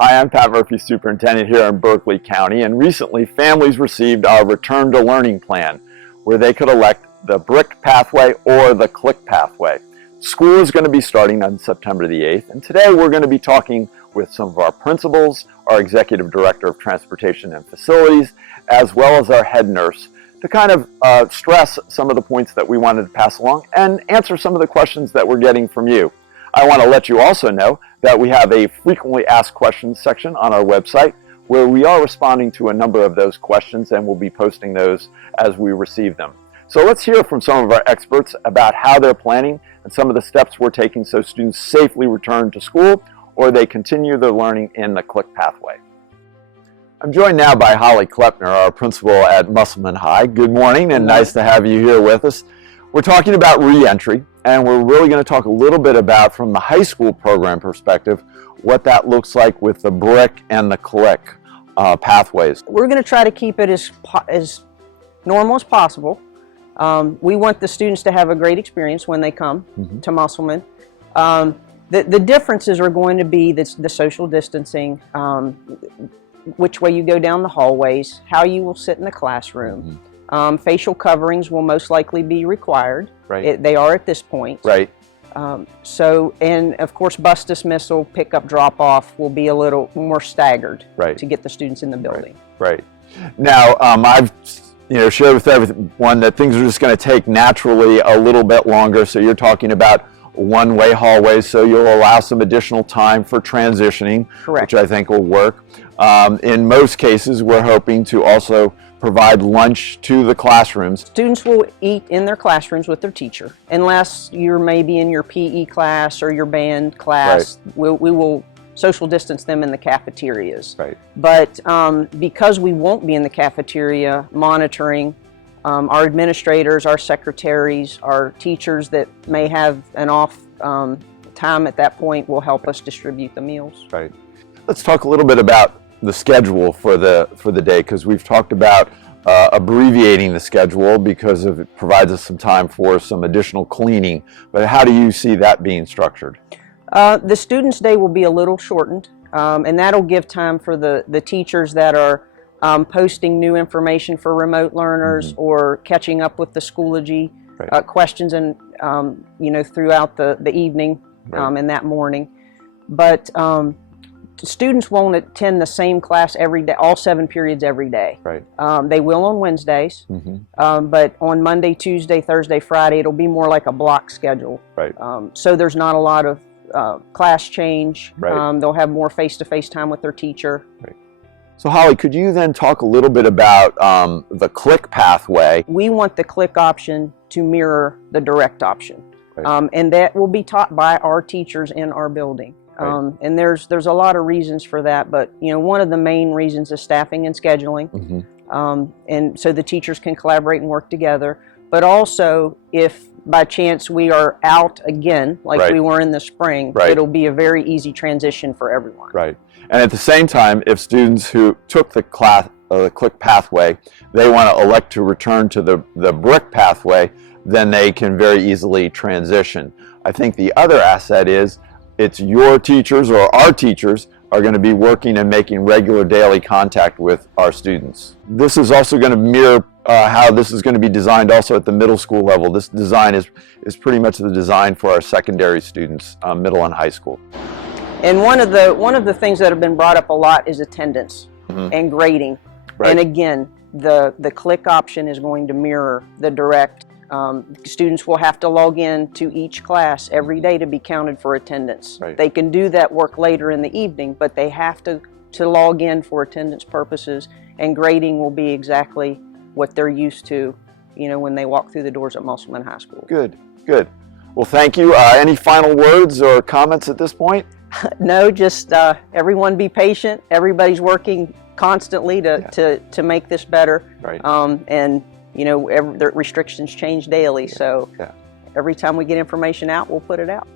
Hi, I'm Pat Murphy, Superintendent here in Berkeley County, and recently families received our Return to Learning Plan, where they could elect the BRIC pathway or the CLIC pathway. School is going to be starting on September the 8th, and today we're going to be talking with some of our principals, our Executive Director of Transportation and Facilities, as well as our head nurse, to kind of stress some of the points that we wanted to pass along and answer some of the questions that we're getting from you. I want to let you also know that we have a frequently asked questions section on our website where we are responding to a number of those questions, and we'll be posting those as we receive them. So let's hear from some of our experts about how they're planning and some of the steps we're taking so students safely return to school or they continue their learning in the CLIC pathway. I'm joined now by Holly Klepner, our principal at Musselman High. Good morning, and nice to have you here with us. We're talking about re-entry, and we're really going to talk a little bit about, from the high school program perspective, what that looks like with the BRIC and the CLIC pathways. We're going to try to keep it as normal as possible. We want the students to have a great experience when they come to Musselman. The differences are going to be the social distancing, which way you go down the hallways, how you will sit in the classroom. Facial coverings will most likely be required. Right. They are at this point. Right. And of course, bus dismissal, pickup, drop-off will be a little more staggered to get the students in the building. Right. Now, I've shared with everyone that things are just going to take naturally a little bit longer. So you're talking about one-way hallways, so you'll allow some additional time for transitioning, which I think will work. In most cases, we're hoping to also provide lunch to the classrooms. Students will eat in their classrooms with their teacher, unless you're maybe in your PE class or your band class. We will social distance them in the cafeterias. But because we won't be in the cafeteria monitoring, our administrators, our secretaries, our teachers that may have an off time at that point will help us distribute the meals. Let's talk a little bit about the schedule for the day, because we've talked about abbreviating the schedule because it provides us some time for some additional cleaning. But how do you see that being structured? The students' day will be a little shortened, and that'll give time for the teachers that are posting new information for remote learners or catching up with the Schoology questions and throughout the evening and that morning. But students won't attend the same class every day, all 7 periods every day. They will on Wednesdays, but on Monday, Tuesday, Thursday, Friday, it'll be more like a block schedule. So there's not a lot of class change. They'll have more face-to-face time with their teacher. So Holly, could you then talk a little bit about the CLIC pathway? We want the CLIC option to mirror the direct option, and that will be taught by our teachers in our building. And there's a lot of reasons for that, but one of the main reasons is staffing and scheduling, and so the teachers can collaborate and work together. But also, if by chance we are out again, like we were in the spring, it'll be a very easy transition for everyone. And at the same time, if students who took the CLIC pathway, they want to elect to return to the BRIC pathway, then they can very easily transition. I think the other asset is it's your teachers or our teachers are going to be working and making regular daily contact with our students. This is also going to mirror how this is going to be designed also at the middle school level. This design is pretty much the design for our secondary students, middle and high school. And one of the things that have been brought up a lot is attendance and grading. And again, the CLIC option is going to mirror the direct. Students will have to log in to each class every day to be counted for attendance. They can do that work later in the evening, but they have to log in for attendance purposes, and grading will be exactly what they're used to, when they walk through the doors at Musselman High School. Good. Well, thank you. Any final words or comments at this point? No, just everyone be patient. Everybody's working constantly to make this better. And the restrictions change daily, so every time we get information out, we'll put it out.